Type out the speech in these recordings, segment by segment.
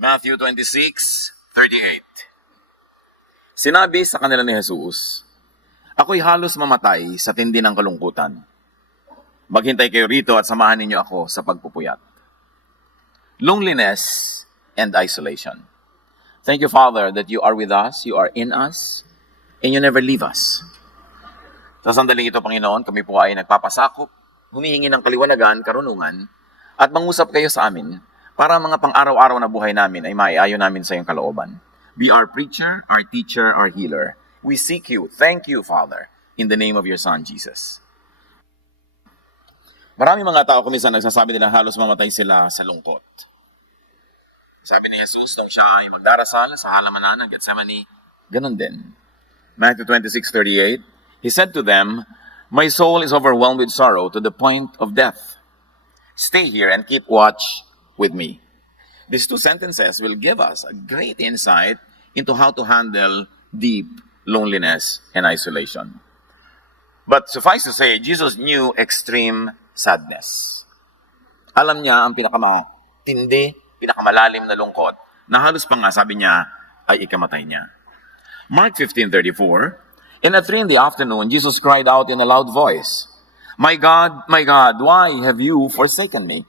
Matthew 26:38. Sinabi sa kanila ni Jesus, "Ako'y halos mamatay sa tindi ng kalungkutan. Maghintay kayo rito at samahan ninyo ako sa pagpupuyat." Loneliness and isolation. Thank you, Father, that you are with us, you are in us, and you never leave us. Sa sandaling ito, Panginoon, kami po ay nagpapasakop, humihingi ng kaliwanagan, karunungan, at mangusap kayo sa amin para ang mga pang-araw-araw na buhay namin ay maiayon namin sa iyong kalooban. Be our preacher, our teacher, our healer. We seek you. Thank you, Father, in the name of your Son, Jesus. Maraming mga tao kuminsan nagsasabi nila halos mamatay sila sa lungkot. Sabi ni Jesus nung siya ay magdarasal sa halamanan ng Gethsemane, ganun din. Matthew 26:38, He said to them, "My soul is overwhelmed with sorrow to the point of death. Stay here and keep watch with me." These two sentences will give us a great insight into how to handle deep loneliness and isolation. But suffice to say, Jesus knew extreme sadness. Alam niya ang pinakamatindi, pinakamalalim na lungkot, na halos pa nga sabi niya ay ikamatay niya. Mark 15:34, And at 3 p.m, Jesus cried out in a loud voice, my God, why have you forsaken me?"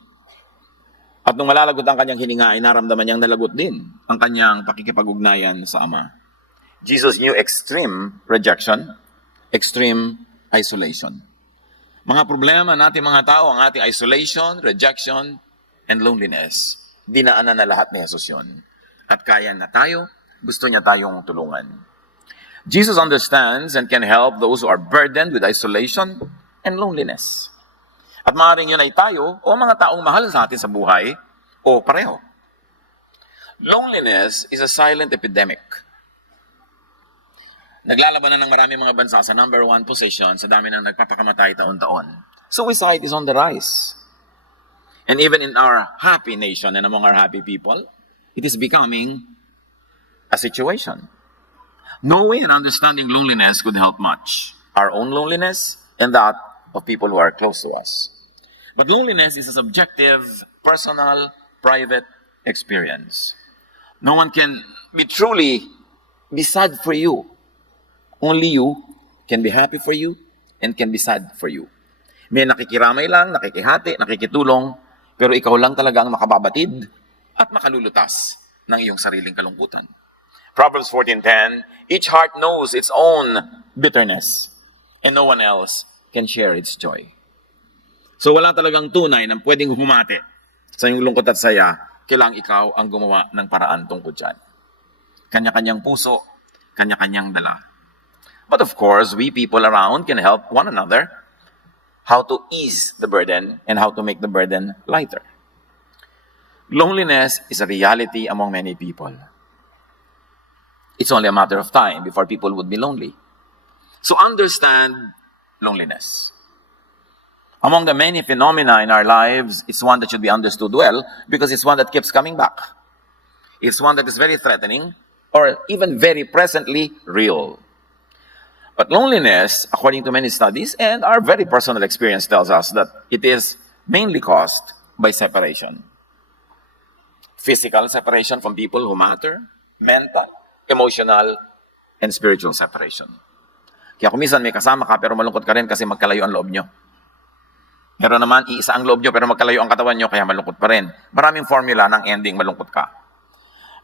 At nung malalagot ang kanyang hininga, ay naramdaman niyang nalagot din ang kanyang pakikipag-ugnayan sa Ama. Jesus knew extreme rejection, extreme isolation. Mga problema natin mga tao, ang ating isolation, rejection, and loneliness. Dinaanan na lahat ni Jesus yun. At kaya na tayo, gusto niya tayong tulungan. Jesus understands and can help those who are burdened with isolation and loneliness. At maaaring yun ay tayo o mga taong mahal sa atin sa buhay o pareho. Loneliness is a silent epidemic. Naglalaban na ng maraming mga bansa sa number 1 position sa dami ng nagpapakamatay taon-taon. Suicide is on the rise. And even in our happy nation and among our happy people, it is becoming a situation. Knowing and understanding loneliness could help much. Our own loneliness and that of people who are close to us. But loneliness is a subjective, personal, private experience. No one can truly be sad for you. Only you can be happy for you and can be sad for you. May nakikiramay lang, nakikihati, nakikitulong, pero ikaw lang talaga ang makababatid at makalulutas ng iyong sariling kalungkutan. Proverbs 14:10, each heart knows its own bitterness, and no one else can share its joy. So wala talagang tunay na pwedeng humati sa iyong lungkot at saya, kailangang ikaw ang gumawa ng paraan tungkol dyan. Kanya-kanyang puso, kanya-kanyang dala. But of course, we people around can help one another how to ease the burden and how to make the burden lighter. Loneliness is a reality among many people. It's only a matter of time before people would be lonely. So understand loneliness. Among the many phenomena in our lives, it's one that should be understood well because it's one that keeps coming back. It's one that is very threatening or even very presently real. But loneliness, according to many studies and our very personal experience tells us that it is mainly caused by separation. Physical separation from people who matter, mental, emotional, and spiritual separation. Kaya kung minsan may kasama ka pero malungkot ka rin kasi magkalayo ang loob nyo. Pero naman, iisa ang loob nyo pero magkalayo ang katawan nyo kaya malungkot pa rin. Maraming formula ng ending malungkot ka.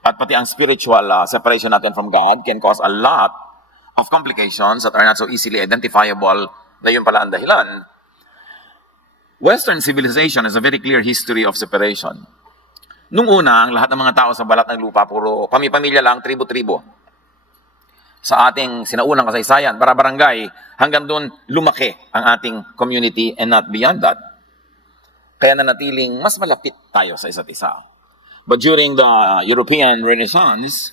At pati ang spiritual separation natin from God can cause a lot of complications that are not so easily identifiable na yun pala ang dahilan. Western civilization has a very clear history of separation. Nung una, ang lahat ng mga tao sa balat ng lupa, puro pamilya lang, tribo-tribo. Sa ating sinaunang kasaysayan, para barangay, hanggang doon lumaki ang ating community and not beyond that. Kaya nanatiling mas malapit tayo sa isa't isa. But during the European Renaissance,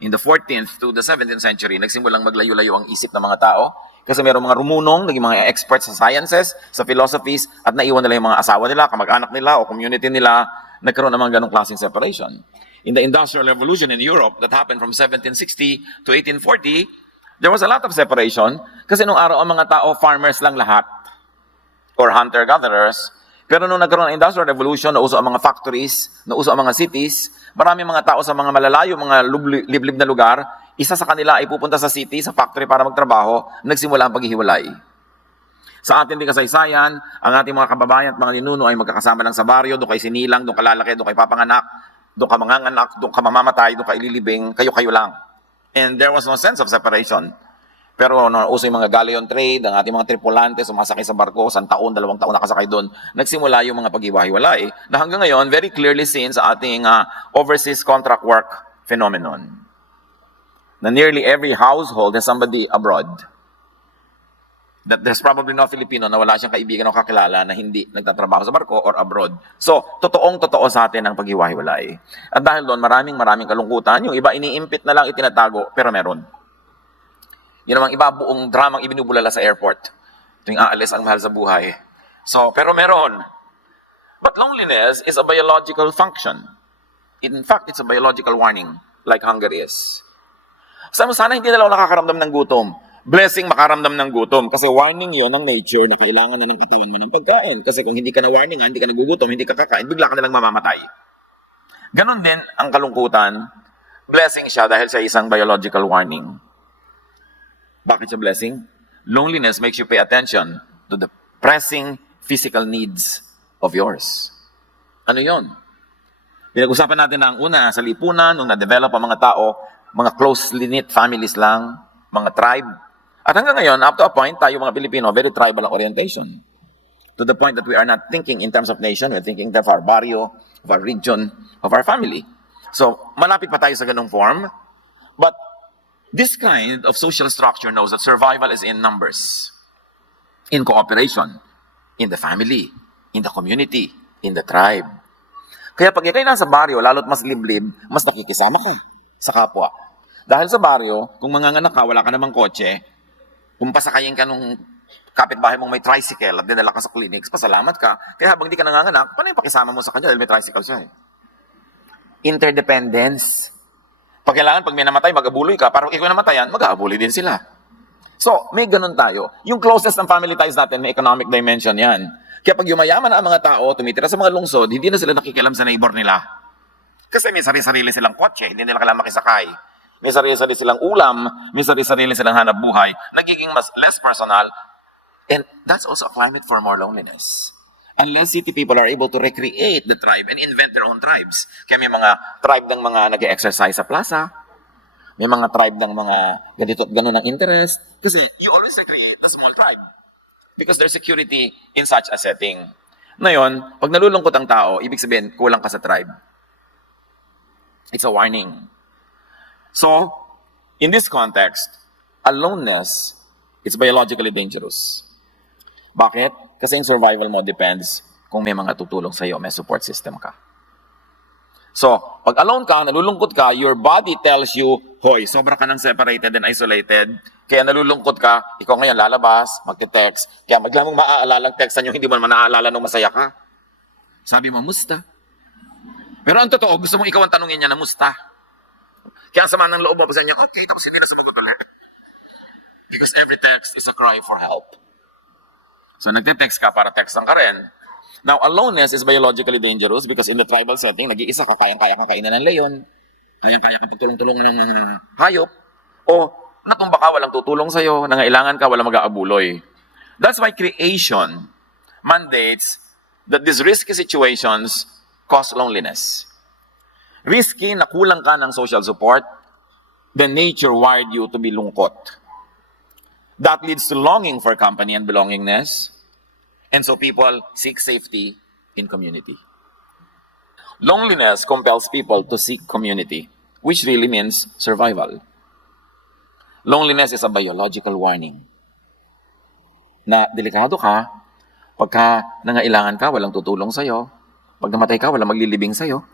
in the 14th to the 17th century, nagsimulang maglayo-layo ang isip ng mga tao kasi mayroong mga rumunong, naging mga experts sa sciences, sa philosophies, at naiwan nila yung mga asawa nila, kamag-anak nila, o community nila, nagkaroon ng mga ganong klaseng separation. In the Industrial Revolution in Europe that happened from 1760 to 1840, there was a lot of separation kasi nung araw ang mga tao, farmers lang lahat or hunter-gatherers, Pero nung nagkaroon ng Industrial Revolution, nauso ang mga factories, nauso ang mga cities, maraming mga tao sa mga malalayo, mga liblib na lugar, isa sa kanila ay pupunta sa city, sa factory para magtrabaho, nagsimula ang paghihiwalay. Sa atin din kasaysayan, ang ating mga kababayan at mga ninuno ay magkakasama lang sa baryo, doon kay sinilang, doon ka lalaki, doon kay papanganak, doon ka manganganak, doon ka mamamatay, doon ka ililibing, kayo-kayo lang. And there was no sense of separation. Pero uso yung mga galleon trade, ang ating mga tripulante, sumasakay sa barko, 1 taon, 2 taon nakasakay doon, nagsimula yung mga paghiwa-hiwalay na hanggang ngayon, very clearly seen sa ating overseas contract work phenomenon. Na nearly every household has somebody abroad. That there's probably no Filipino na wala siyang kaibigan o kakilala na hindi nagtatrabaho sa barko or abroad. So, totoong-totoo sa atin ang paghiwa-hiwalay. At dahil doon, maraming kalungkutan. Yung iba, iniimpit na lang, itinatago, pero meron. Yun namang iba, buong dramang ibinubulala sa airport. Tuwing aalis ang mahal sa buhay. So, pero meron. But loneliness is a biological function. In fact, it's a biological warning, like hunger is. Sana hindi na lang nakakaramdam ng gutom. Blessing makaramdam ng gutom kasi warning yon ng nature na kailangan na ng katawan mo ng pagkain. Kasi kung hindi ka na warning, hindi ka nagugutom, hindi ka kakain, bigla ka na lang mamamatay. Ganon din ang kalungkutan. Blessing siya dahil siya isang biological warning. Bakit siya blessing? Loneliness makes you pay attention to the pressing physical needs of yours. Ano yon? Pinag-usapan natin na ang una sa lipunan, nung na-develop ang mga tao, mga closely knit families lang, mga tribe. At hanggang ngayon, up to a point, tayo mga Pilipino, very tribal ang orientation. To the point that we are not thinking in terms of nation, we're thinking of our barrio, of our region, of our family. So, malapit pa tayo sa ganung form. But this kind of social structure knows that survival is in numbers, in cooperation, in the family, in the community, in the tribe. Kaya pag ikay nasa barrio, lalo't mas liblib, mas nakikisama ka sa kapwa. Dahil sa barrio, kung manganganak ka, wala ka namang kotse, kung pasakayin ka nung kapitbahay mong may tricycle at dinala ka sa clinics, pasalamat ka. Kaya habang di ka nanganganak, paano yung pakisama mo sa kanya dahil may tricycle siya eh? Interdependence. Pag kailangan, pag may namatay, mag-abuloy ka. Para ikaw namatayan, mag-aabuloy din sila. So, may ganun tayo. Yung closest ng family ties natin, may economic dimension yan. Kaya pag yumayaman na ang mga tao, tumitira sa mga lungsod, hindi na sila nakikialam sa neighbor nila. Kasi may sarili-sarili silang kotse, hindi nila kailangan makisakay. May sarili-sarili silang ulam, may sarili-sarili silang hanap buhay, nagiging mas less personal, and that's also a climate for more loneliness. Unless city people are able to recreate the tribe and invent their own tribes. Kaya may mga tribe ng mga nag-exercise sa plaza, may mga tribe ng mga ganito at gano'n ng interest. Kasi you always recreate the small tribe because there's security in such a setting. Ngayon, pag nalulungkot ang tao, ibig sabihin, kulang ka sa tribe. It's a warning. So, in this context, aloneness is biologically dangerous. Bakit? Kasi yung survival mo depends kung may mga tutulong sa'yo, may support system ka. So, pag alone ka, nalulungkot ka, your body tells you, hoy, sobra ka nang separated and isolated, kaya nalulungkot ka, ikaw ngayon lalabas, magte-text, kaya magla mong maaalalang textan yung hindi mo naman naaalala nung masaya ka. Sabi mo, musta? Pero ang totoo, gusto mong ikaw ang tanungin niya na musta. Kaya sama ng loob mo pa sa inyo, okay, tapos hindi na sumagot ulit. Because every text is a cry for help. So nagte-text ka para textan ka rin. Now, aloneness is biologically dangerous because in the tribal setting, nag-iisa ka, kayang-kaya kang kainan ng leon, kayang-kaya kang pagtulong-tulungan ng hayop, o natumba ka, walang tutulong sa'yo, nangailangan ka, walang mag-aabuloy. That's why creation mandates that these risky situations cause loneliness. Risky na kulang ka ng social support, then nature wired you to be lungkot. That leads to longing for company and belongingness, and so people seek safety in community. Loneliness compels people to seek community, which really means survival. Loneliness is a biological warning na delikado ka, pagka nangailangan ka, walang tutulong sa'yo, pag namatay ka, walang maglilibing sa'yo,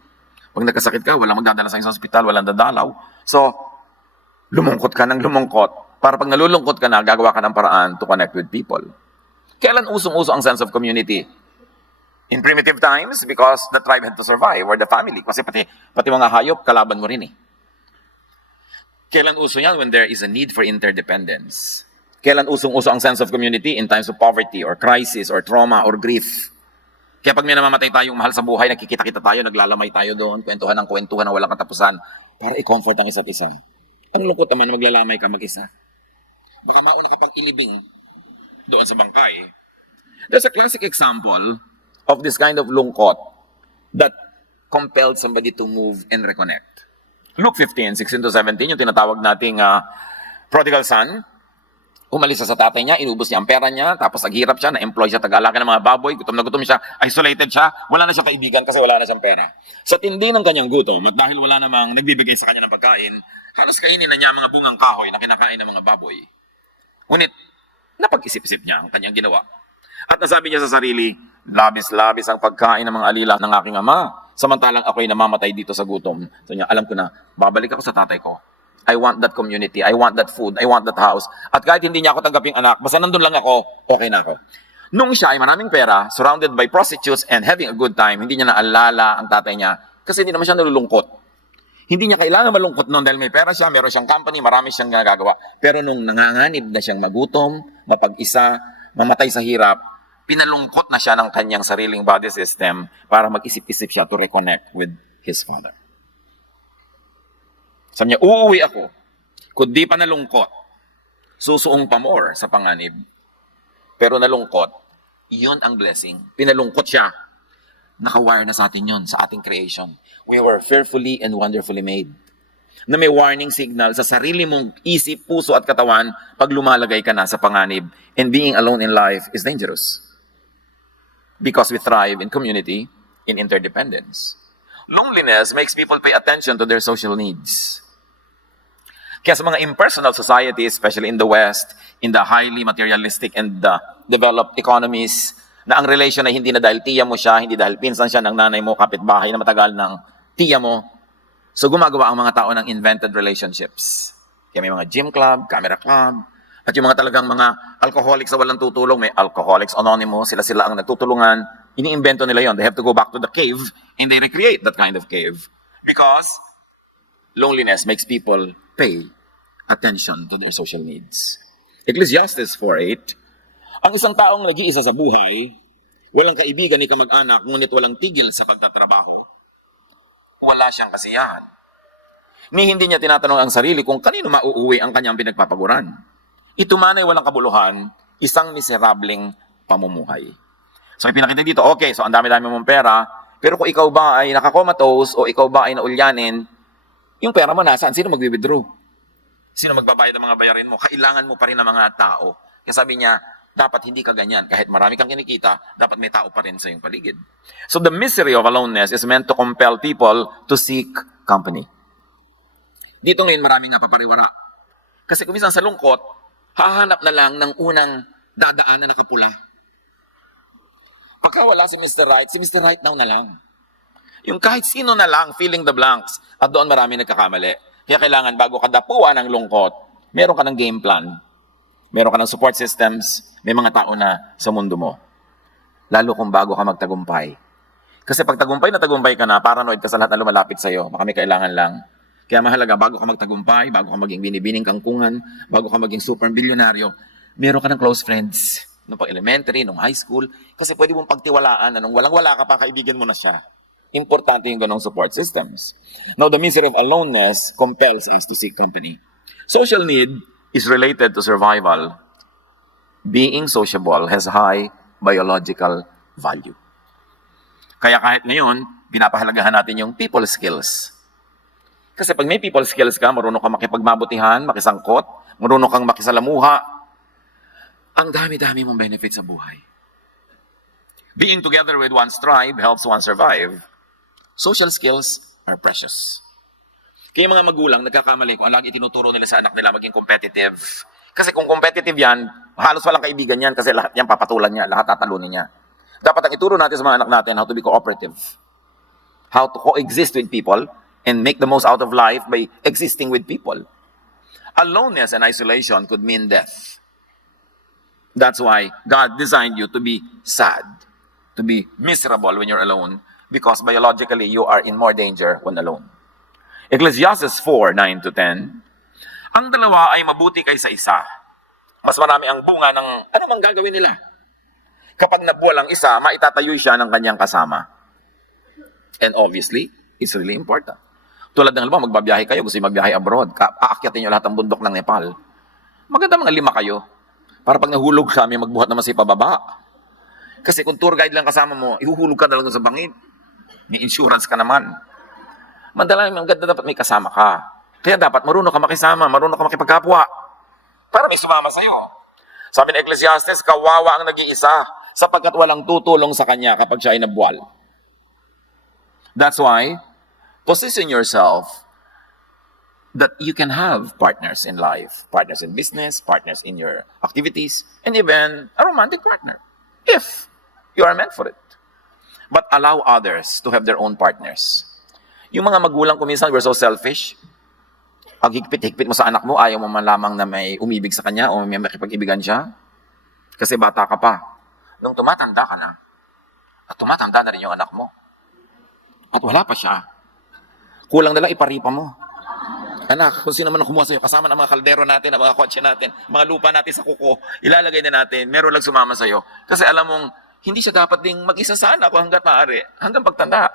pag nagkasakit ka, walang magdadala sa'yo sa ospital, walang dadalaw. So, lumungkot ka ng lumungkot, para pag nalulungkot ka na, gagawa ka ng paraan to connect with people. Kailan usong-uso ang sense of community? In primitive times, because the tribe had to survive, or the family. Kasi pati mga hayop, kalaban mo rin eh. Kailan uso yan? When there is a need for interdependence. Kailan usong-uso ang sense of community? In times of poverty, or crisis, or trauma, or grief. Kaya pag may namamatay tayong mahal sa buhay, nakikita-kita tayo, naglalamay tayo doon, kwentuhan ng kwentuhan na walang katapusan, para i-comfort ang isa't isa. Ang lungkot naman, maglalamay ka mag-isa. Baka mauna ka pang ilibing doon sa bangkay. There's a classic example of this kind of lungkot that compelled somebody to move and reconnect. Luke 15:16-17, yung tinatawag nating prodigal son. Umalis sa tatay niya, inubos niya ang pera niya, tapos naghirap siya, na-employ siya, taga-alaga ng mga baboy, gutom na gutom siya, isolated siya, wala na siya kaibigan kasi wala na siyang pera. Sa tindi ng kanyang gutom, at dahil wala namang nagbibigay sa kanya ng pagkain, halos kainin na niya ang mga bungang kahoy na kinakain ng mga baboy. Ngunit, napag-isip-isip niya ang kanyang ginawa. At nasabi niya sa sarili, labis-labis ang pagkain ng mga alila ng aking ama, samantalang ako'y namamatay dito sa gutom. So niya, alam ko na, babalik ako sa tatay ko. I want that community, I want that food, I want that house. At kahit hindi niya ako tanggaping anak, basta nandun lang ako, okay na ako. Nung siya ay maraming pera, surrounded by prostitutes and having a good time, hindi niya naalala ang tatay niya kasi hindi naman siya nalulungkot. Hindi niya kailangan malungkot noon dahil may pera siya, meron siyang company, marami siyang nagagawa. Pero nung nanganganib na siyang magutom, mapag-isa, mamatay sa hirap, pinalungkot na siya ng kanyang sariling body system para mag-isip-isip siya to reconnect with his father. Sabi niya, uuwi ako. Kung di pa nalungkot, susuong pa more sa panganib. Pero nalungkot, yun ang blessing. Pinalungkot siya. Nakawire na sa atin yun, sa ating creation. We were fearfully and wonderfully made. Na may warning signal sa sarili mong isip, puso at katawan pag lumalagay ka na sa panganib. And being alone in life is dangerous. Because we thrive in community, in interdependence. Loneliness makes people pay attention to their social needs. Kaya sa mga impersonal societies, especially in the West, in the highly materialistic and developed economies, na ang relation ay hindi na dahil tiya mo siya, hindi dahil pinsan siya ng nanay mo, kapitbahay na matagal ng tiya mo. So gumagawa ang mga tao ng invented relationships. Kaya may mga gym club, camera club, at yung mga talagang mga alcoholics na walang tutulong, may Alcoholics Anonymous, sila-sila ang nagtutulungan, iniimbento nila yon. They have to go back to the cave and they recreate that kind of cave. Because loneliness makes people pay attention to their social needs. Ecclesiastes 4:8, ang isang taong nag-iisa sa buhay, walang kaibigan ni kamag-anak, ngunit walang tigil sa pagtatrabaho. Wala siyang kasiyahan. Ni hindi niya tinatanong ang sarili kung kanino mauuwi ang kanyang pinagpapaguran. Ito man ay walang kabuluhan, isang miserableng pamumuhay. So ipinakita dito, okay, so ang dami-dami mong pera, pero kung ikaw ba ay nakakomatose o ikaw ba ay naulyanin, yung pera mo nasaan? Sino mag-withdraw? Sino magbabayad ng mga bayarin mo? Kailangan mo pa rin ng mga tao. Kaya sabi niya, dapat hindi ka ganyan. Kahit marami kang kinikita, dapat may tao pa rin sa iyong paligid. So the misery of aloneness is meant to compel people to seek company. Dito ngayon maraming nga papariwara. Kasi kung minsan sa lungkot, hahanap na lang ng unang dadaan na nakapula. Pagka wala si Mr. Right, si Mr. Right now na lang. Yung kahit sino na lang, filling the blanks. At doon marami nagkakamali. Kaya kailangan bago ka dapuan ng lungkot, meron ka ng game plan. Meron ka ng support systems. May mga tao na sa mundo mo. Lalo kung bago ka magtagumpay. Kasi pag tagumpay ka na, paranoid ka sa lahat na lumalapit sa'yo. Baka may kailangan lang. Kaya mahalaga, bago ka magtagumpay, bago ka maging binibining kangkungan, bago ka maging super bilyonaryo, meron ka ng close friends. Nung pag-elementary, nung high school. Kasi pwede mong pagtiwalaan na nung walang-wala ka pa, kaibigan mo na siya. Importante yung ganong support systems. Now, the misery of aloneness compels us to seek company. Social need is related to survival. Being sociable has high biological value. Kaya kahit ngayon, pinapahalagahan natin yung people skills. Kasi pag may people skills ka, marunong kang makipagmabutihan, makisangkot, marunong kang makisalamuha, ang dami-dami mong benefits sa buhay. Being together with one's tribe helps one survive. Social skills are precious. Kaya mga magulang, nagkakamali kung ang lagi tinuturo nila sa anak nila maging competitive. Kasi kung competitive yan, halos walang kaibigan yan kasi lahat yan papatulan niya, lahat tatalunin niya. Dapat ang ituro natin sa mga anak natin how to be cooperative. How to coexist with people and make the most out of life by existing with people. Aloneness and isolation could mean death. That's why God designed you to be sad, to be miserable when you're alone, because biologically you are in more danger when alone. Ecclesiastes 4:9-10, ang dalawa ay mabuti kaysa isa. Mas marami ang bunga ng anumang gagawin nila. Kapag nabuwal ang isa, maitatayo siya ng kanyang kasama. And obviously, it's really important. Tulad ng halimbawa, magbabiyahe kayo, gusto nyo magbiyahe abroad, aakyatin nyo lahat ng bundok ng Nepal. Maganda mga 5 kayo. Para pag nahulog ka, may magbuhat naman sa pababa. Kasi kung tour guide lang kasama mo, ihuhulog ka na lang sa bangin. May insurance ka naman. Madalang, ang ganda dapat may kasama ka. Kaya dapat marunong ka makisama, marunong ka makipagkapwa. Para may sumama sa'yo. Sabi ni Ecclesiastes, kawawa ang nag-iisa sapagkat walang tutulong sa kanya kapag siya ay nabuwal. That's why, position yourself that you can have partners in life, partners in business, partners in your activities, and even a romantic partner, if you are meant for it. But allow others to have their own partners. Yung mga magulang ko minsan, we're so selfish. Pag higpit-higpit mo sa anak mo, ayaw mo man lamang na may umibig sa kanya o may makipag-ibigan siya. Kasi bata ka pa. Nung tumatanda ka na, at tumatanda na rin yung anak mo, at wala pa siya, kulang na lang iparipa mo. Anak, kung sino man ang kumuha sa'yo, kasama ng mga kaldero natin, ang mga kotse natin, mga lupa natin sa kuko, ilalagay na natin, meron lang sumama sa'yo. Kasi alam mong, hindi siya dapat ding mag-isa sa anak ko hanggat maaari, hanggang pagtanda.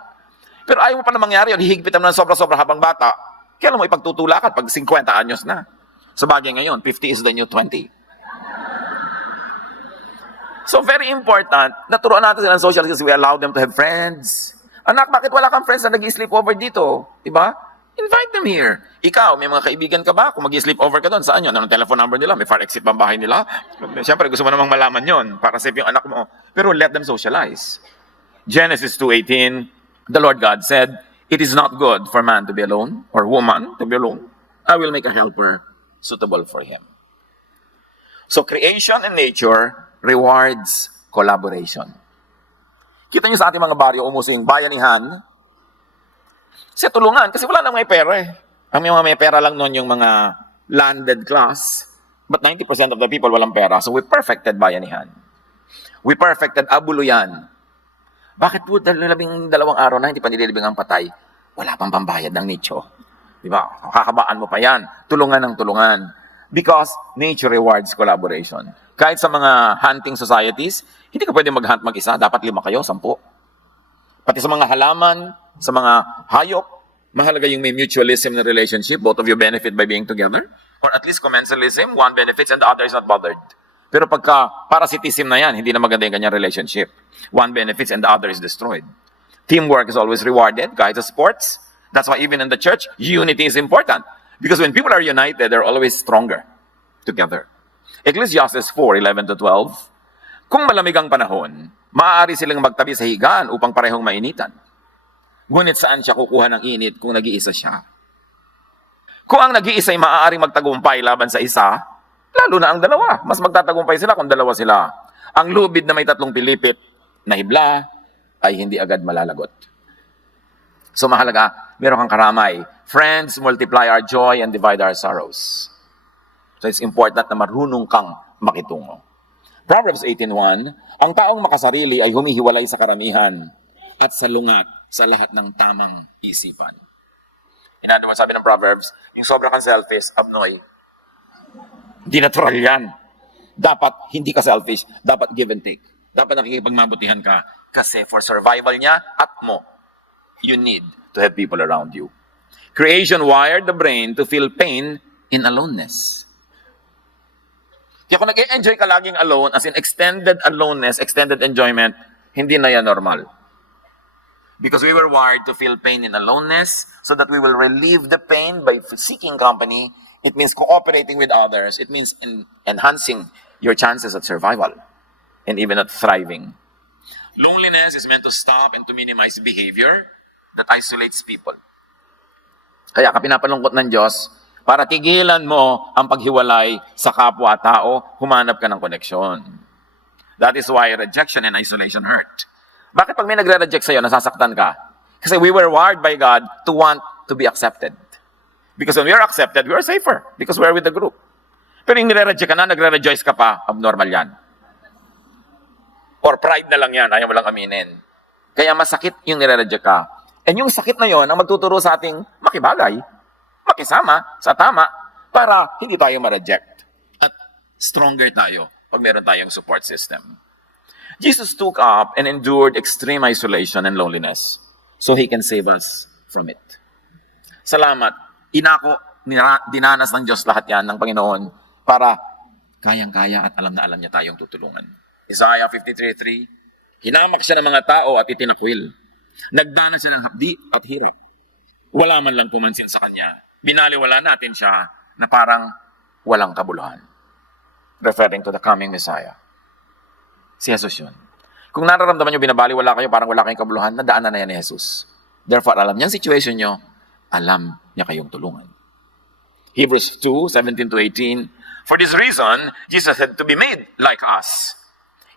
Pero ayaw mo pa na mangyari yun, hihigpitan mo ng sobra-sobra habang bata, kailan mo ipagtutulakan pag 50 anyos na. Sa bagay ngayon, 50 is the new 20. So very important, naturuan natin sila ng social skills, we allow them to have friends. Anak, bakit wala kang friends na nag-sleep over dito? Diba? Invite them here. Ikaw, may mga kaibigan ka ba? Kung mag-sleep over ka doon, saan yun? Anong telephone number nila? May fire exit ba ang bahay nila? Siyempre, gusto mo namang malaman yon para safe yung anak mo. Pero let them socialize. Genesis 2:18, the Lord God said, "It is not good for man to be alone, or woman to be alone. I will make a helper suitable for him." So creation and nature rewards collaboration. Kita nyo sa ating mga baryo, umusing bayanihan, kasi tulungan, kasi wala nang may pera eh. Ang mga may pera lang noon yung mga landed class, but 90% of the people walang pera. So we perfected bayanihan. We perfected abuluyan. Bakit po 12 araw na hindi pa nililibing ang patay? Wala pang pambayad ng nicho. Diba? Kakabaan mo pa yan. Tulungan ng tulungan. Because nature rewards collaboration. Kahit sa mga hunting societies, hindi ka pwede mag-hunt mag-isa. Dapat 5 kayo, 10. Pati sa mga halaman, sa mga hayop, mahalaga yung may mutualism na relationship. Both of you benefit by being together. Or at least commensalism, one benefits and the other is not bothered. Pero pagka parasitism na yan, hindi na maganda yung kanyang relationship. One benefits and the other is destroyed. Teamwork is always rewarded, kahit sa sports. That's why even in the church, unity is important. Because when people are united, they're always stronger together. Ecclesiastes 4:11-12, kung malamig ang panahon, maaari silang magtabi sa higaan upang parehong mainitan. Ngunit saan siya kukuha ng init kung nag-iisa siya? Kung ang nag-iisa ay maaaring magtagumpay laban sa isa, lalo na ang dalawa. Mas magtatagumpay sila kung dalawa sila. Ang lubid na may 3 pilipit na hibla ay hindi agad malalagot. So mahalaga, meron kang karamay. Friends, multiply our joy and divide our sorrows. So it's important na marunong kang makitungo. Proverbs 18:1, ang taong makasarili ay humihiwalay sa karamihan at salungat sa lahat ng tamang isipan. In other words, sabi ng Proverbs, yung sobra kang selfish, abnoy. Hindi natural yan. Dapat hindi ka selfish, dapat give and take. Dapat nakikipagmabutihan ka kasi for survival niya at mo, you need to have people around you. Creation wired the brain to feel pain in aloneness. Kaya kung nag-enjoy ka laging alone, as in extended aloneness, extended enjoyment, hindi na yan normal. Because we were wired to feel pain in aloneness so that we will relieve the pain by seeking company. It means cooperating with others. It means enhancing your chances at survival and even at thriving. Loneliness is meant to stop and to minimize behavior that isolates people. Kaya ka pinapalungkot ng Diyos para tigilan mo ang paghiwalay sa kapwa tao, humanap ka ng koneksyon. That is why rejection and isolation hurt. Bakit pag may nagre-reject sa'yo, nasasaktan ka? Kasi we were wired by God to want to be accepted. Because when we are accepted, we are safer. Because we are with the group. Pero yung nire-reject ka na, nagre-rejoice ka pa, abnormal yan. Or pride na lang yan, ayaw mo lang aminin. Kaya masakit yung nire-reject ka. And yung sakit na yon ang magtuturo sa ating makibagay, makisama sa tama, para hindi tayo ma-reject. At stronger tayo pag meron tayong support system. Jesus took up and endured extreme isolation and loneliness so He can save us from it. Salamat. Dinanas ng Diyos lahat yan ng Panginoon para kayang-kaya at alam na alam niya tayong tutulungan. Isaiah 53:3, hinamak siya ng mga tao at itinakwil. Nagdanas siya ng hapdi at hirap. Wala man lang pumansin sa kanya. Binaliwala natin siya na parang walang kabuluhan. Referring to the coming Messiah. Si Jesus yun. Kung nararamdaman nyo binabaliwala kayo, parang wala kayong kabuluhan, nadaanan na yan ni Jesus. Therefore, alam niya ang situation nyo, alam niya kayong tulungan. Hebrews 2:17-18, for this reason, Jesus had to be made like us.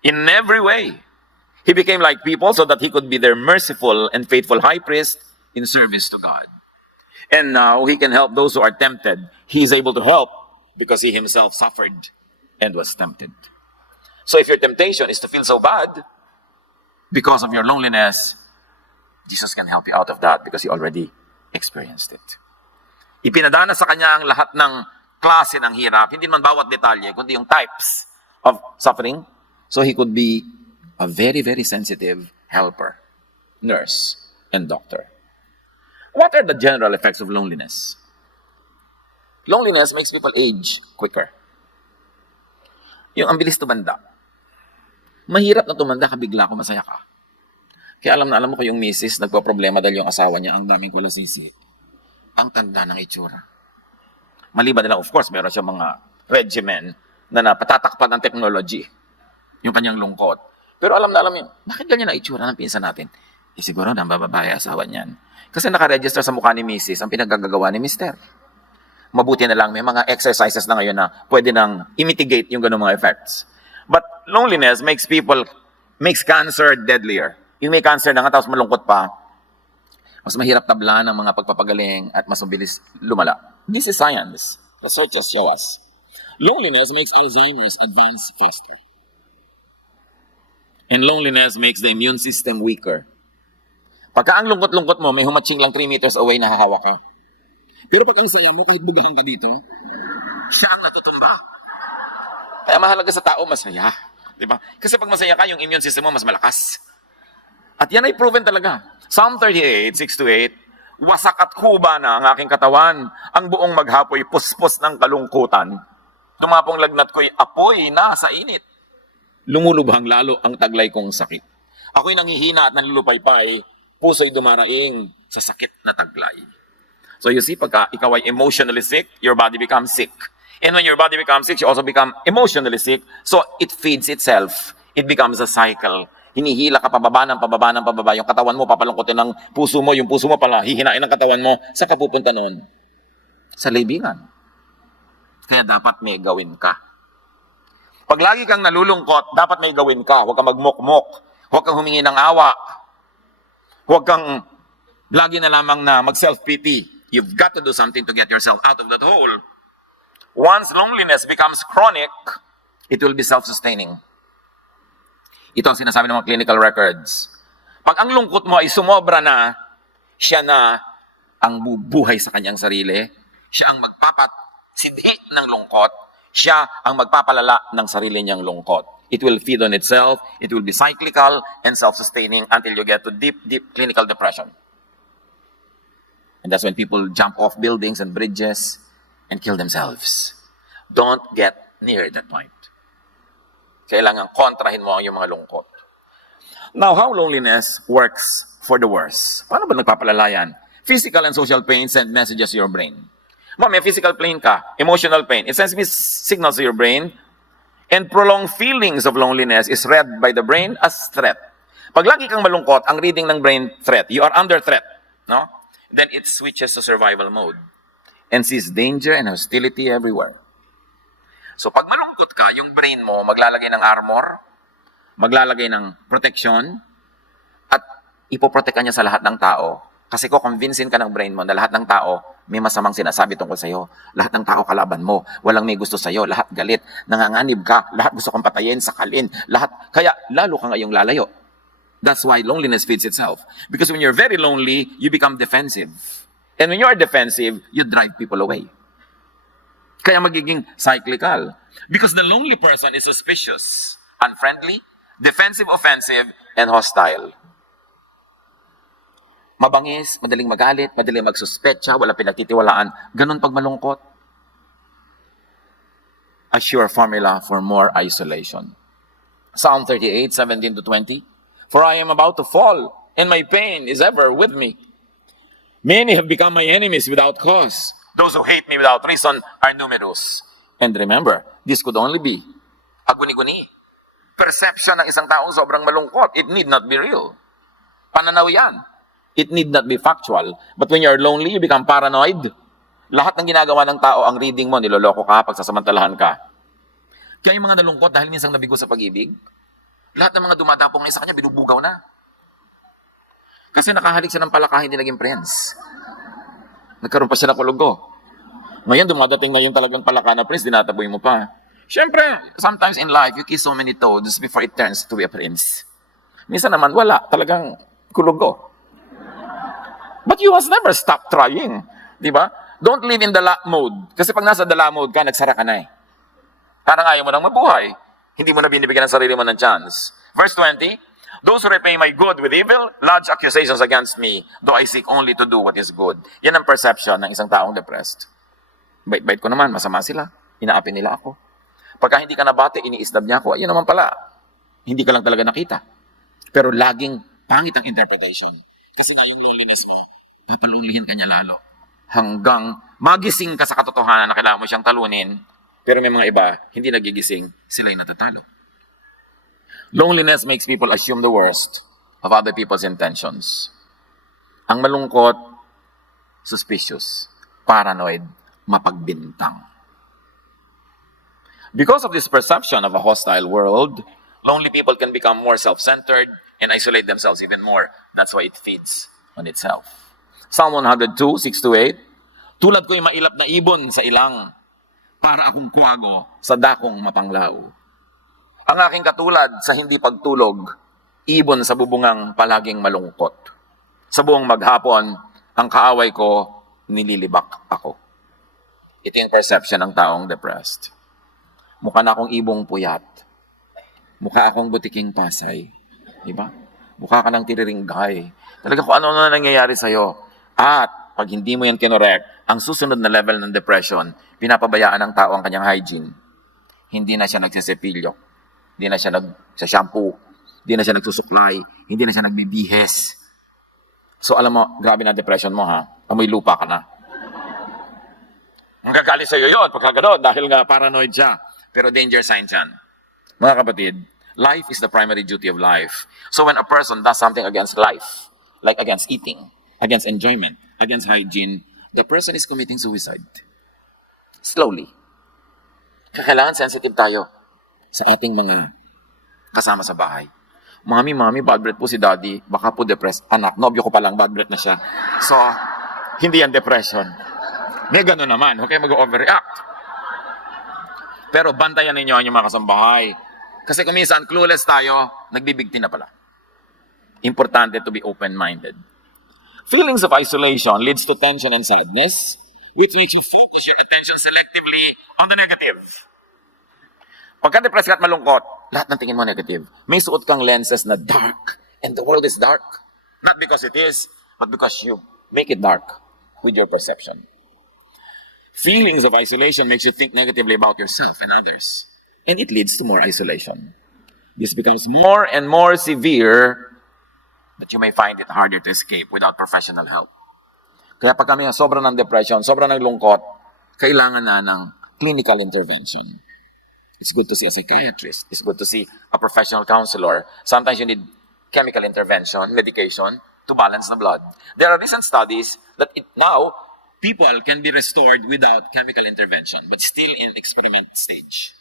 In every way, He became like people so that He could be their merciful and faithful high priest in service to God. And now He can help those who are tempted. He is able to help because He Himself suffered and was tempted. So if your temptation is to feel so bad because of your loneliness, Jesus can help you out of that because He already experienced it. Ipinadana sa Kanya ang lahat ng klase ng hirap, hindi man bawat detalye, kundi yung types of suffering, so He could be a very, very sensitive helper, nurse, and doctor. What are the general effects of loneliness? Loneliness makes people age quicker. Yung ang bilis tumanda. Mahirap na tumanda ka bigla kung masaya ka. Kaya alam na alam mo ko yung misis, nagpa-problema dahil yung asawa niya, ang daming kulasisi. Ang tanda ng itsura. Maliban na lang, of course, meron siya mga regimen na napatatakpan ng technology. Yung kanyang lungkot. Pero alam na alam yun, bakit ganyan ang itsura ng pinsan natin? Siguro na bababae asawa niyan. Kasi nakaregister sa mukha ni misis ang pinagagagawa ni mister. Mabuti na lang, may mga exercises na ngayon na pwede nang imitigate yung ganung mga effects. But loneliness makes cancer deadlier. Yung may cancer na nga, tapos malungkot pa, mas mahirap tablan ng mga pagpapagaling at mas mabilis lumala. This is science. Researchers show us. Loneliness makes Alzheimer's advance faster. And loneliness makes the immune system weaker. Pagka ang lungkot-lungkot mo, may humatching lang 3 meters away na hahawa ka. Pero pag ang saya mo, kahit bugahan ka dito, siya ang natutumba. Kaya mahalaga sa tao, masaya. Diba? Kasi pag masaya ka, yung immune system mo mas malakas. At yan ay proven talaga. Psalm 38, 6-8, wasak at kuba na ang aking katawan, ang buong maghapoy puspos ng kalungkutan. Dumapong lagnat ko'y apoy na sa init. Lumulubhang lalo ang taglay kong sakit. Ako'y nanghihina at nanlulupaypay, puso'y dumaraing sa sakit na taglay. So you see, pagka ikaw ay emotionally sick, your body becomes sick. And when your body becomes sick, you also become emotionally sick. So it feeds itself. It becomes a cycle. Hinihila ka pababa ng pababa ng pababa. Yung katawan mo, papalungkotin ng puso mo. Yung puso mo pala, hihinain ng katawan mo. Sa kapupunta noon? Sa libingan. Kaya dapat may gawin ka. Pag lagi kang nalulungkot, dapat may gawin ka. Huwag kang magmukmok. Huwag kang humingi ng awa. Huwag kang lagi na lamang na mag-self-pity. You've got to do something to get yourself out of that hole. Once loneliness becomes chronic, it will be self-sustaining. Ito ang sinasabi ng mga clinical records. Pag ang lungkot mo ay sumobra na, siya na ang bubuhay sa kanyang sarili, siya ang magpapasidhi ng lungkot, siya ang magpapalala ng sarili niyang lungkot. It will feed on itself, it will be cyclical and self-sustaining until you get to deep, deep clinical depression. And that's when people jump off buildings and bridges and kill themselves. Don't get near that point. Kailangan kontrahin mo ang iyong mga lungkot. Now, how loneliness works for the worse. Paano ba nagpapalala yan? Physical and social pain send messages to your brain. May physical pain ka, emotional pain. It sends signals to your brain. And prolonged feelings of loneliness is read by the brain as threat. Pag lagi kang malungkot, ang reading ng brain threat. You are under threat. No? Then it switches to survival mode and sees danger and hostility everywhere. So pag malungkot ka, yung brain mo maglalagay ng armor, maglalagay ng protection, at ipoprotekta niya sa lahat ng tao. Kasi ko convincein ka ng brain mo na lahat ng tao may masamang sinasabi tungkol sa'yo. Lahat ng tao kalaban mo. Walang may gusto sa'yo. Lahat galit. Nanganganib ka. Lahat gusto kang patayin, sakalin. Lahat. Kaya lalo ka ngayong lalayo. That's why loneliness feeds itself. Because when you're very lonely, you become defensive. And when you are defensive, you drive people away. Kaya magiging cyclical. Because the lonely person is suspicious, unfriendly, defensive, offensive, and hostile. Mabangis, madaling magalit, madaling magsuspetsa, wala pinagtitiwalaan. Ganun pag malungkot. A sure formula for more isolation. Psalm 38, 17 to 20. For I am about to fall, and my pain is ever with me. Many have become my enemies without cause. Those who hate me without reason are numerous. And remember, this could only be a guni-guni. Perception ng isang taong sobrang malungkot. It need not be real. Pananaw yan. It need not be factual. But when you're lonely, you become paranoid. Lahat ng ginagawa ng tao, ang reading mo, niloloko ka, pagsasamantalahan ka. Kaya yung mga nalungkot dahil minsan nabigo sa pag-ibig, lahat ng mga dumadapong na sa kanya, binubugaw na. Kasi nakahalik siya ng palaka, hindi naging prince. Nagkaroon pa siya ng kulugo. Ngayon, dumadating na yung talagang palaka na prince, dinataboy mo pa. Siyempre, sometimes in life, you kiss so many toads before it turns to be a prince. Minsan naman, wala. Talagang kulugo. But you must never stop trying. Di ba? Don't live in the la mode. Kasi pag nasa dala mode ka, nagsara ka na eh. Parang ayaw mo nang mabuhay. Hindi mo na binibigyan ng sarili mo ng chance. Verse 20, those who repay my good with evil, lodge accusations against me, though I seek only to do what is good. Yan ang perception ng isang taong depressed. Bait-bait ko naman, masama sila. Inaapi nila ako. Pagka hindi ka nabati, iniistab niya ako. Ayun naman pala. Hindi ka lang talaga nakita. Pero laging pangit ang interpretation. Kasi nga yung loneliness mo, papalunlihin ka niya lalo. Hanggang magising ka sa katotohanan na kailangan mo siyang talunin, pero may mga iba, hindi nagigising, sila'y natatalo. Loneliness makes people assume the worst of other people's intentions. Ang malungkot, suspicious, paranoid, mapagbintang. Because of this perception of a hostile world, lonely people can become more self-centered and isolate themselves even more. That's why it feeds on itself. Psalm 102, 6-8, tulad ko yung mailap na ibon sa ilang, para akong kuwago sa dakong mapanglaw. Ang aking katulad sa hindi pagtulog, ibon sa bubungang palaging malungkot. Sa buong maghapon, ang kaaway ko, nililibak ako. Ito yung perception ng taong depressed. Mukha na akong ibong puyat. Mukha akong butiking pasay. Diba? Mukha ka ng tiriringgay. Talaga kung ano na nangyayari sa'yo. At pag hindi mo yan kinorek, ang susunod na level ng depression, pinapabayaan ng tao ang kanyang hygiene. Hindi na siya nagsisepilyo. Hindi na siya nag-shampoo. Hindi na siya nagsusuklay. Hindi na siya nagbibihes. So alam mo, grabe na depression mo ha. Amoy lupa ka na. Ang gagalit sa'yo yun, pagkagano'n, dahil nga paranoid siya. Pero danger sign yan. Mga kapatid, life is the primary duty of life. So when a person does something against life, like against eating, against enjoyment, against hygiene, the person is committing suicide. Slowly. Kailangan sensitive tayo sa ating mga kasama sa bahay. Mami, bad breath po si daddy, baka po depressed. Anak, nobyo ko pa lang, bad breath na siya. So, hindi yan depression. May gano'n naman, okay, mag-overreact. Pero bantayan ninyo ang inyong mga kasambahay. Kasi kung minsan clueless tayo, nagbibigti na pala. Importante to be open-minded. Feelings of isolation leads to tension and sadness, which makes you focus your attention selectively on the negative. Pagka-depressed ka at malungkot, lahat ng tingin mo negative. May suot kang lenses na dark, and the world is dark. Not because it is, but because you make it dark with your perception. Feelings of isolation makes you think negatively about yourself and others, and it leads to more isolation. This becomes more and more severe that you may find it harder to escape without professional help. Kaya pag kami sobrang ng depression, sobrang ng lungkot, kailangan na ng clinical intervention. It's good to see a psychiatrist. It's good to see a professional counselor. Sometimes you need chemical intervention, medication, to balance the blood. There are recent studies that now people can be restored without chemical intervention, but still in experiment stage.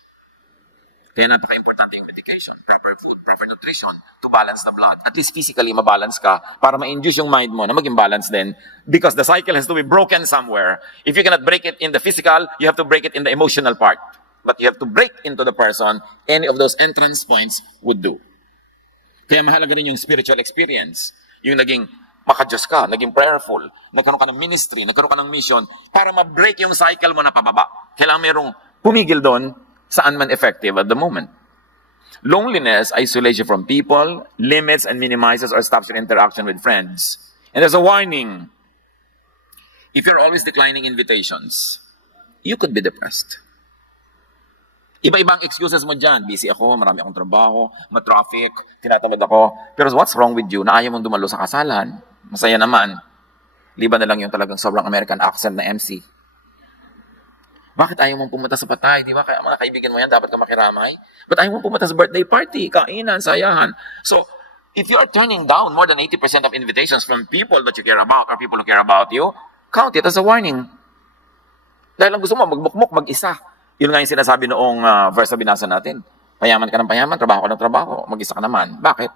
Kaya napaka-importante yung medication, proper food, proper nutrition to balance the blood. At least physically mabalance ka para ma-induce yung mind mo na maging balance din because the cycle has to be broken somewhere. If you cannot break it in the physical, you have to break it in the emotional part. But you have to break into the person, any of those entrance points would do. Kaya mahalaga rin yung spiritual experience. Yung naging maka-Diyos ka, naging prayerful, nagkaroon ka ng ministry, nagkaroon ka ng mission para ma-break yung cycle mo na pababa. Kailangan mayroong pumigil doon saan man effective at the moment. Loneliness isolates you from people, limits and minimizes or stops your interaction with friends. And there's a warning. If you're always declining invitations, you could be depressed. Iba-ibang excuses mo dyan. Busy ako, marami akong trabaho, matraffic, tinatamad ako. Pero what's wrong with you na ayaw mong dumalo sa kasalan? Masaya naman. Liban na lang yung talagang sobrang American accent na MC. Bakit ayaw mong pumunta sa patay? Di ba? Kaya mga kaibigan mo yan, dapat ka makiramay. But ayaw mong pumunta sa birthday party, kainan, sayahan. So, if you are turning down more than 80% of invitations from people that you care about or people who care about you, count it as a warning. Dahil lang gusto mo magmukmuk, mag-isa. Yun nga yung sinasabi noong verse na binasa natin. Payaman ka ng payaman, trabaho ka ng trabaho, mag-isa ka naman. Bakit?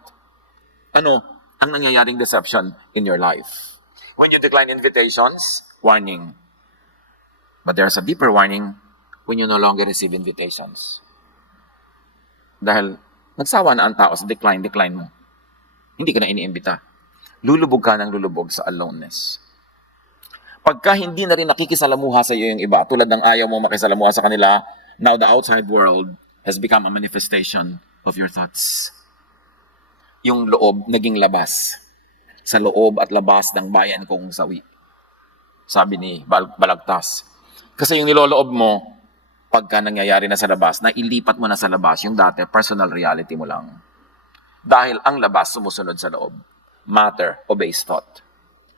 Ano ang nangyayaring deception in your life? When you decline invitations, warning. But there's a deeper warning when you no longer receive invitations. Dahil nagsawa na ang tao sa decline mo. Hindi ka na iniimbita. Lulubog ka ng lulubog sa aloneness. Pagka hindi na rin nakikisalamuha sa iyo yung iba, tulad ng ayaw mo makisalamuha sa kanila, now the outside world has become a manifestation of your thoughts. Yung loob naging labas. Sa loob at labas ng bayan kong sawi. Sabi ni Balagtas. Kasi yung niloloob mo, pagka nangyayari na sa labas, na ilipat mo na sa labas, yung dati, personal reality mo lang. Dahil ang labas sumusunod sa loob. Matter obeys thought.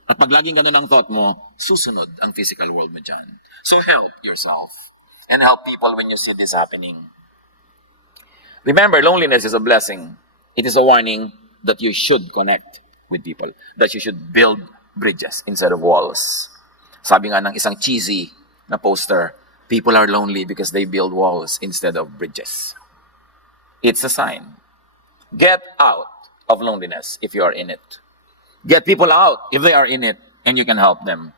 At pag laging ganun ang thought mo, susunod ang physical world mo dyan. So help yourself and help people when you see this happening. Remember, loneliness is a blessing. It is a warning that you should connect with people. That you should build bridges instead of walls. Sabi nga ng isang cheesy na poster, people are lonely because they build walls instead of bridges. It's a sign. Get out of loneliness if you are in it. Get people out if they are in it and you can help them.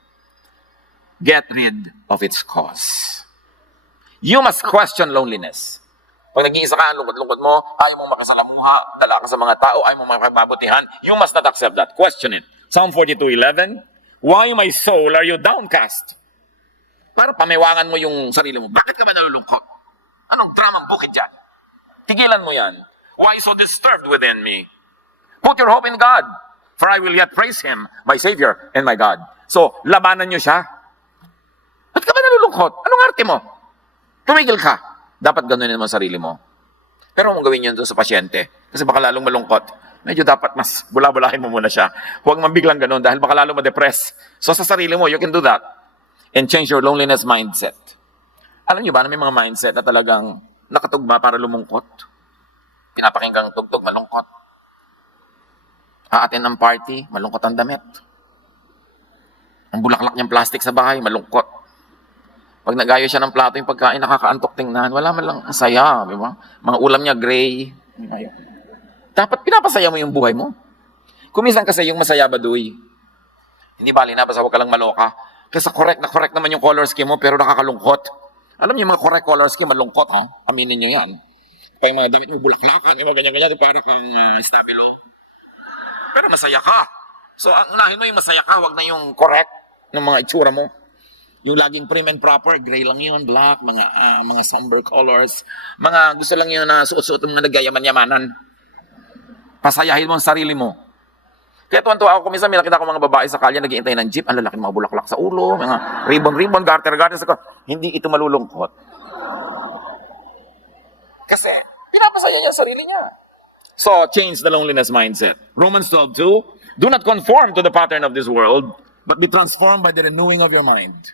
Get rid of its cause. You must question loneliness. Pag nag-iisa ka, lungkot-lungkot mo, ayaw mong makasalamuha, dala ka sa mga tao, ayaw mong makapabutihan, you must not accept that. Question it. Psalm 42:11, why, my soul, are you downcast? Para pamiwangan mo yung sarili mo. Bakit ka ba nalulungkot? Anong dramang bukid dyan? Tigilan mo yan. Why so disturbed within me? Put your hope in God, for I will yet praise Him, my Savior and my God. So, labanan nyo siya. Ba't ka ba nalulungkot? Anong arte mo? Tumigil ka. Dapat ganunin mo ang sarili mo. Pero mong gawin yun doon sa pasyente. Kasi baka lalong malungkot. Medyo dapat mas bula-bulahin mo muna siya. Huwag mabiglang ganun dahil baka lalong ma-depress. So sa sarili mo, you can do that. And change your loneliness mindset. Alam niyo ba na may mga mindset na talagang nakatugma para lumungkot? Pinapakinggang tugtog, malungkot. Aatin ng party, malungkot ang damit. Ang bulaklak niyang plastic sa bahay, malungkot. Pag nagayo siya ng plato yung pagkain, nakakaantok tingnan. Wala man lang ang saya, di ba? Mga ulam niya, gray. Dapat pinapasaya mo yung buhay mo. Kumisan kasi yung masaya baduy. Hindi bali na, basta huwag ka lang maloka. Kasi correct naman yung color scheme mo, pero nakakalungkot. Alam niyo, mga correct color scheme, malungkot, ha? Aminin niyo yan. Kaya mga damit mo, bulaklakan, yung mga ganyan-ganyan, para kang stabilo. Pero masaya ka. So, ang unahin mo yung masaya ka, huwag na yung correct ng mga itsura mo. Yung laging prim and proper, gray lang yun, black, mga somber colors, mga gusto lang yun na suot-suot ng mga nagyayaman-yamanan. Pasayahin mo ang sarili mo. Kaya tuwan-tuwa ako, minsan may nakita ko mga babae sa kalye, nag-iintay ng jeep, ang lalaki ng mga bulaklak sa ulo, mga ribbon-ribbon, garter-garter sa hindi ito malulungkot. Kasi, pinapasaya niya ang sarili niya. So, change the loneliness mindset. Romans 12:2, do not conform to the pattern of this world, but be transformed by the renewing of your mind.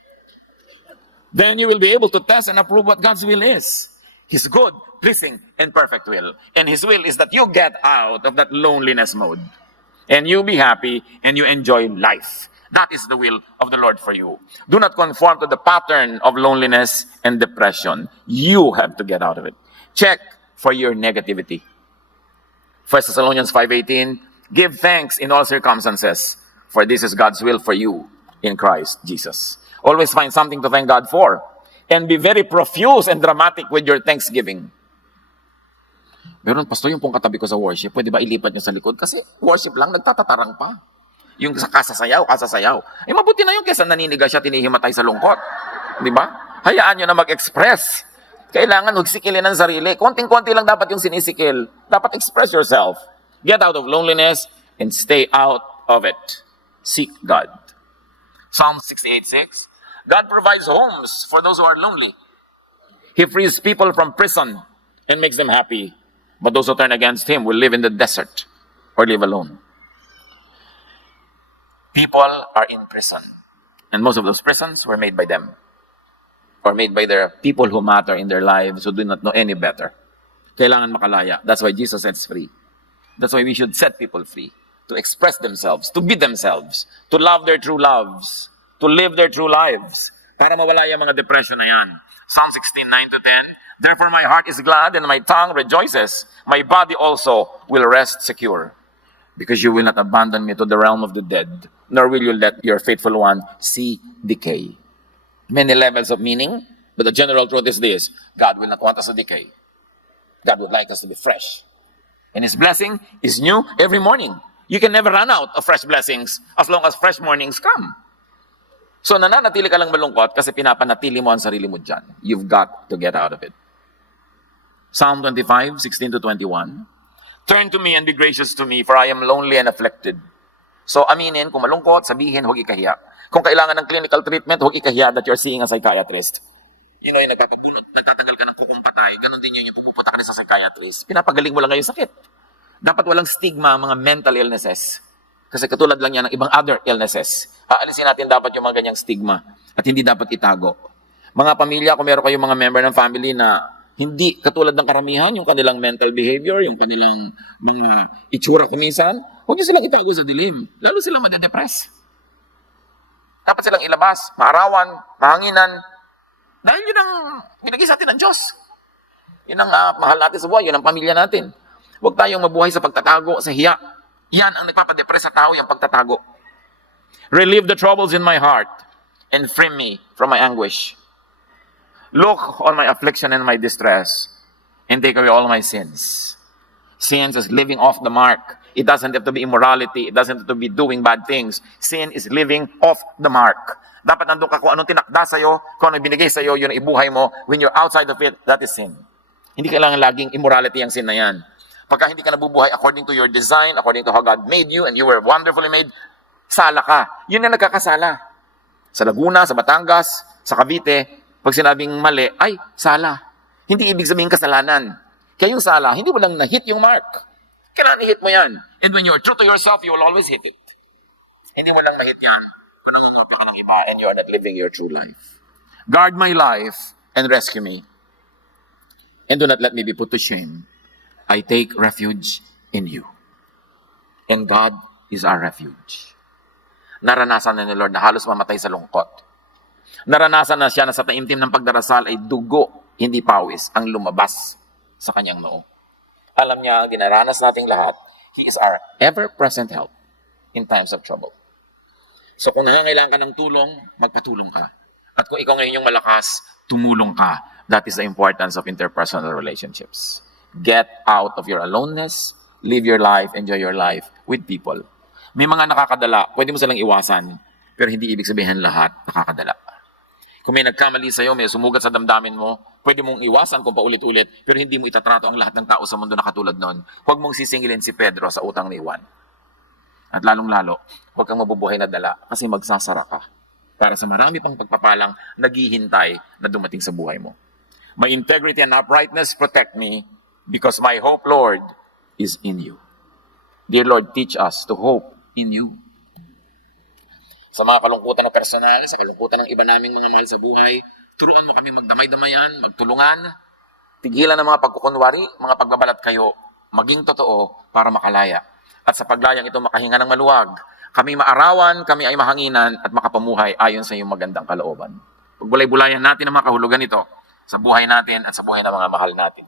Then you will be able to test and approve what God's will is. His good, pleasing, and perfect will. And His will is that you get out of that loneliness mode. And you be happy and you enjoy life. That is the will of the Lord for you. Do not conform to the pattern of loneliness and depression. You have to get out of it. Check for your negativity. 1 Thessalonians 5:18, give thanks in all circumstances, for this is God's will for you in Christ Jesus. Always find something to thank God for. And be very profuse and dramatic with your thanksgiving. Meron, pastor, yung pong katabi ko sa worship, pwede ba ilipat niyo sa likod? Kasi worship lang, nagtatatarang pa. Yung kasasayaw. Eh, mabuti na yung kesa naniniga siya, tinihimatay sa lungkot. Di ba? Hayaan niyo na mag-express. Kailangan huwag sikilin ang sarili. Konting-konti lang dapat yung sinisikil. Dapat express yourself. Get out of loneliness and stay out of it. Seek God. Psalm 68:6. God provides homes for those who are lonely. He frees people from prison and makes them happy. But those who turn against Him will live in the desert or live alone. People are in prison. And most of those prisons were made by them. Or made by their people who matter in their lives, who do not know any better. Kailangan makalaya. That's why Jesus sets free. That's why we should set people free. To express themselves, to be themselves, to love their true loves, to live their true lives. Para mawala yung mga depression na yan. Psalm 16:9-10. Therefore my heart is glad and my tongue rejoices. My body also will rest secure. Because you will not abandon me to the realm of the dead, nor will you let your faithful one see decay. Many levels of meaning, but the general truth is this: God will not want us to decay. God would like us to be fresh. And His blessing is new every morning. You can never run out of fresh blessings as long as fresh mornings come. So nananatili ka lang malungkot kasi pinapanatili mo ang sarili mo dyan. You've got to get out of it. Psalm 25:16-21. Turn to me and be gracious to me, for I am lonely and afflicted. So aminin, kung malungkot, sabihin, huwag ikahiya. Kung kailangan ng clinical treatment, huwag ikahiya that you're seeing a psychiatrist. You know, yung nagtatanggal ka ng kukumpatay, ganun din yun, yung pumupunta ka rin sa psychiatrist. Pinapagaling mo lang ngayon sakit. Dapat walang stigma ang mga mental illnesses. Kasi katulad lang yan ng ibang other illnesses. Aalisin natin dapat yung mga ganyang stigma at hindi dapat itago. Mga pamilya, kung meron kayong mga member ng family na hindi katulad ng karamihan, yung kanilang mental behavior, yung kanilang mga itsura kuminsan, huwag niyo silang itago sa dilim. Lalo silang madedepress. Dapat silang ilabas, maarawan, mahanginan. Dahil yun ang binigay sa atin ng Diyos. Yun ang mahal natin sa buhay, yun ang pamilya natin. Huwag tayong mabuhay sa pagtatago, sa hiya. Yan ang nagpapadepress sa tao, yung pagtatago. Relieve the troubles in my heart and free me from my anguish. Look on my affliction and my distress and take away all my sins. Sins is living off the mark. It doesn't have to be immorality. It doesn't have to be doing bad things. Sin is living off the mark. Dapat nandun ka kung anong tinakda sa'yo, kung anong binigay sa'yo, yun ang ibuhay mo. When you're outside of it, that is sin. Hindi kailangan laging immorality ang sin na yan. Pagka hindi ka nabubuhay according to your design, according to how God made you, and you were wonderfully made, sala ka. Yun ang nagkakasala. Sa Laguna, sa Batangas, sa Cavite, pag sinabing mali, ay, sala. Hindi ibig sabihin kasalanan. Kaya yung sala, hindi mo lang na-hit yung mark. Kailangan i-hit mo yan. And when you're true to yourself, you will always hit it. Hindi mo lang ma-hit yan. Kung nangangapi ka ng iba and you're not living your true life. Guard my life and rescue me. And do not let me be put to shame. I take refuge in you. And God is our refuge. Naranasan na ni Lord na halos mamatay sa lungkot. Naranasan na siya na sa taimtim ng pagdarasal ay dugo, hindi pawis, ang lumabas sa kanyang noo. Alam niya, dinaranas nating lahat, He is our ever-present help in times of trouble. So kung nangangailangan ka ng tulong, magpatulong ka. At kung ikaw ngayon yung malakas, tumulong ka. That is the importance of interpersonal relationships. Get out of your aloneness, live your life, enjoy your life with people. May mga nakakadala, pwede mo silang iwasan, pero hindi ibig sabihin lahat nakakadala. Kung may nagkamali sa'yo, may sumugat sa damdamin mo, pwede mong iwasan kung paulit-ulit, pero hindi mo itatrato ang lahat ng tao sa mundo na katulad nun. Huwag mong sisingilin si Pedro sa utang ni Juan. At lalong-lalo, huwag kang mabubuhay na dala kasi magsasara ka para sa marami pang pagpapalang naghihintay na dumating sa buhay mo. My integrity and uprightness protect me because my hope, Lord, is in you. Dear Lord, teach us to hope in you. Sa mga kalungkutan ng personal, sa kalungkutan ng iba naming mga mahal sa buhay, turuan mo kami magdamay-damayan, magtulungan, tigilan ng mga pagkukunwari, mga pagbabalat kayo, maging totoo para makalaya. At sa paglayang ito makahinga ng maluwag, kami maarawan, kami ay mahanginan at makapamuhay ayon sa iyong magandang kalooban. Pagbulay-bulayan natin ang mga kahulugan ito sa buhay natin at sa buhay ng mga mahal natin.